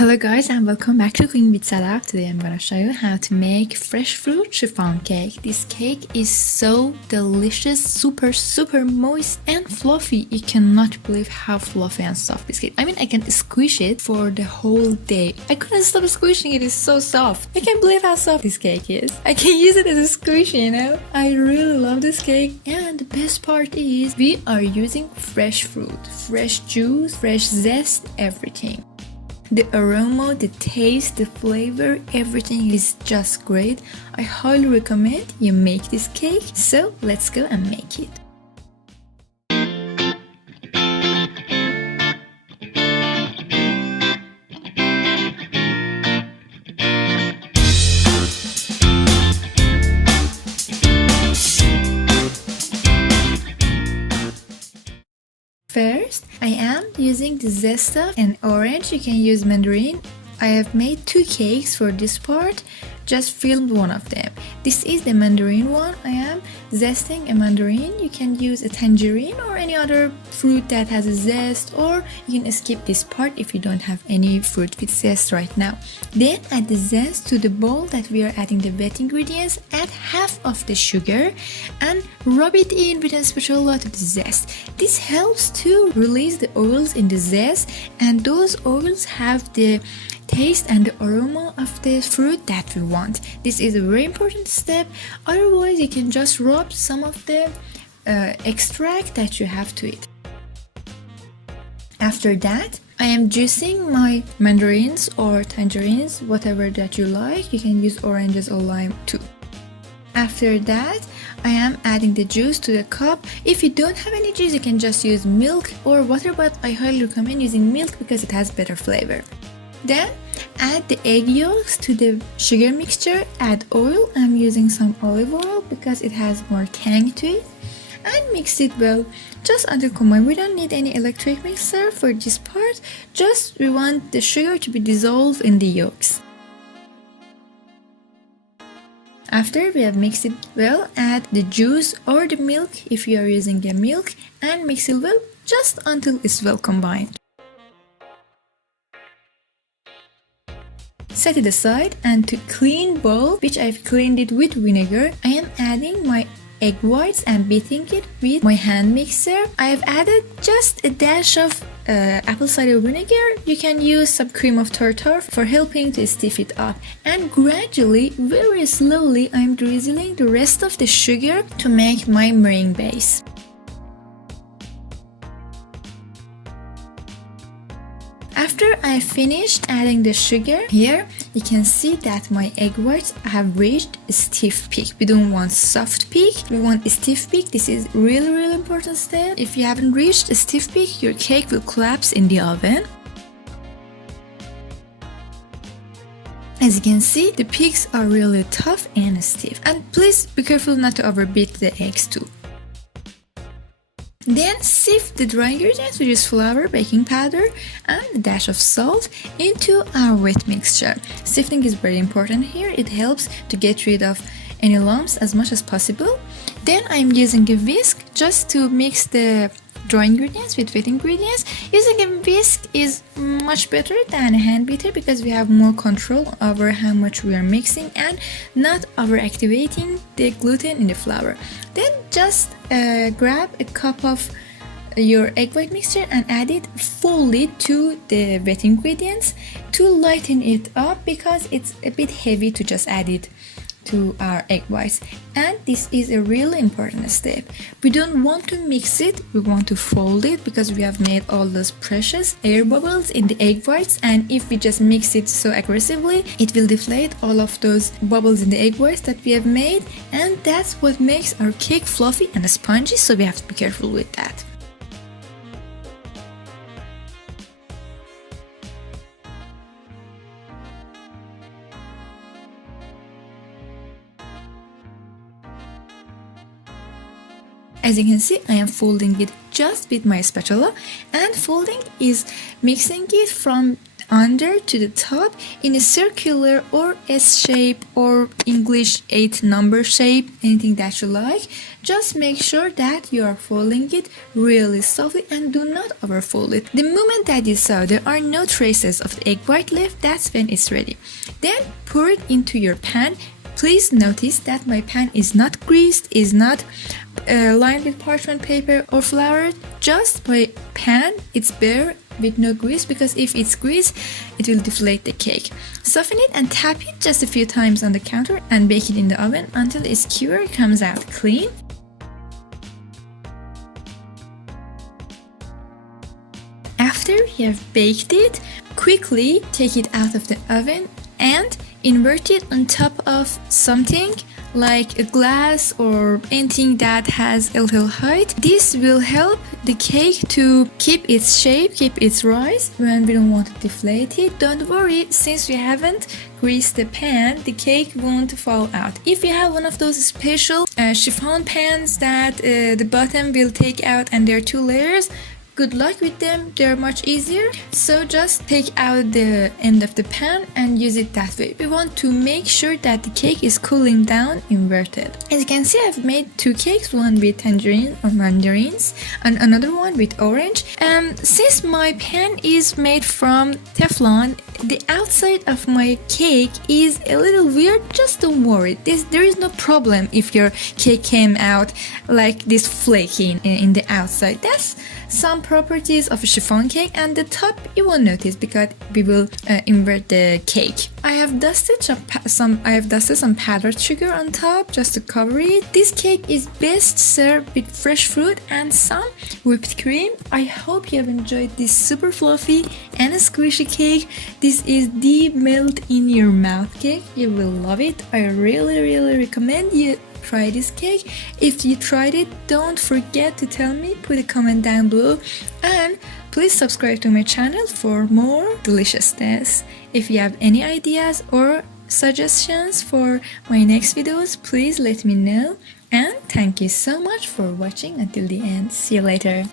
Hello guys and welcome back to Cooking with Sarah. Today I'm gonna show you how to make fresh fruit chiffon cake. This cake is so delicious, super moist and fluffy. You cannot believe how fluffy and soft this cake. I mean, I can squish it for the whole day. I couldn't stop squishing it. It's so soft. I can't believe how soft this cake is. I can use it as a squish, you know. I really love this cake, and the best part is we are using fresh fruit, fresh juice, fresh zest, everything. The aroma, the taste, the flavor, everything is just great. I highly recommend you make this cake. So let's go and make it. First, I am using the zest of an orange. You can use mandarin. I have made 2 cakes for this part, just filmed one of them. This is the mandarin one. I am zesting a mandarin. You can use a tangerine or any other fruit that has a zest, or you can skip this part if you don't have any fruit with zest right now. Then add the zest to the bowl that we are adding the wet ingredients. Add half of the sugar and rub it in with a spatula to the zest. This helps to release the oils in the zest, and those oils have the taste and the aroma of the fruit that we want. This is a very important step. Otherwise, you can just rub some of the extract that you have to it. After that, I am juicing my mandarins or tangerines, whatever that you like. You can use oranges or lime too. After that, I am adding the juice to the cup. If you don't have any juice, you can just use milk or water, but I highly recommend using milk because it has better flavor. Then add the egg yolks to the sugar mixture. Add oil. I'm using some olive oil because it has more tang to it, and mix it well just until combined. We don't need any electric mixer for this part, just we want the sugar to be dissolved in the yolks. After we have mixed it well, add the juice or the milk if you are using the milk, and mix it well just until it's well combined. Set it aside, and to clean bowl, which I've cleaned it with vinegar, I am adding my egg whites and beating it with my hand mixer. I have added just a dash of apple cider vinegar. You can use some cream of tartar for helping to stiff it up. And gradually, very slowly, I'm drizzling the rest of the sugar to make my meringue base. After I finished adding the sugar, here you can see that my egg whites have reached a stiff peak. We don't want soft peak, we want a stiff peak. This is really important step. If you haven't reached a stiff peak, your cake will collapse in the oven. As you can see, the peaks are really tough and stiff. And please be careful not to overbeat the eggs too. Then sift the dry ingredients, which is flour, baking powder, and a dash of salt, into our wet mixture. Sifting is very important here. It helps to get rid of any lumps as much as possible. Then I'm using a whisk just to mix the dry ingredients with wet ingredients. Using a whisk is much better than a hand beater because we have more control over how much we are mixing and not overactivating the gluten in the flour. Then just grab a cup of your egg white mixture and add it fully to the wet ingredients to lighten it up because it's a bit heavy to just add it to our egg whites. And this is a really important step. We don't want to mix it, we want to fold it because we have made all those precious air bubbles in the egg whites, and if we just mix it so aggressively, it will deflate all of those bubbles in the egg whites that we have made, and that's what makes our cake fluffy and spongy, so we have to be careful with that. As you can see, I am folding it just with my spatula, and folding is mixing it from under to the top in a circular or S shape or English 8 number shape, anything that you like. Just make sure that you are folding it really softly and do not overfold it. The moment that you saw there are no traces of the egg white left, that's when it's ready. Then pour it into your pan. Please notice that my pan is not greased, is not lined with parchment paper or flour. Just my pan, it's bare with no grease, because if it's grease, it will deflate the cake. Soften it and tap it just a few times on the counter and bake it in the oven until its cure comes out clean. After you have baked it, quickly take it out of the oven and invert it on top of something like a glass or anything that has a little height. This will help the cake to keep its shape, keep its rise when we don't want to deflate it. Don't worry, since we haven't greased the pan, the cake won't fall out. If you have one of those special chiffon pans that the bottom will take out and there are 2 layers, good luck with them, they're much easier. So just take out the end of the pan and use it that way. We want to make sure that the cake is cooling down inverted. As you can see, I've made 2 cakes, one with tangerine or mandarins and another one with orange. Since my pan is made from Teflon, the outside of my cake is a little weird. Just don't worry, there is no problem if your cake came out like this flaky in the outside. That's some properties of a chiffon cake, and the top you won't notice because we will invert the cake. I have dusted some powdered sugar on top just to cover it. This cake is best served with fresh fruit and some whipped cream. I hope you have enjoyed this super fluffy and squishy cake. This is the melt in your mouth cake. You will love it. I really recommend you try this cake. If you tried it, don't forget to tell me, put a comment down below, and please subscribe to my channel for more deliciousness. If you have any ideas or suggestions for my next videos, please let me know, and thank you so much for watching until the end. See you later.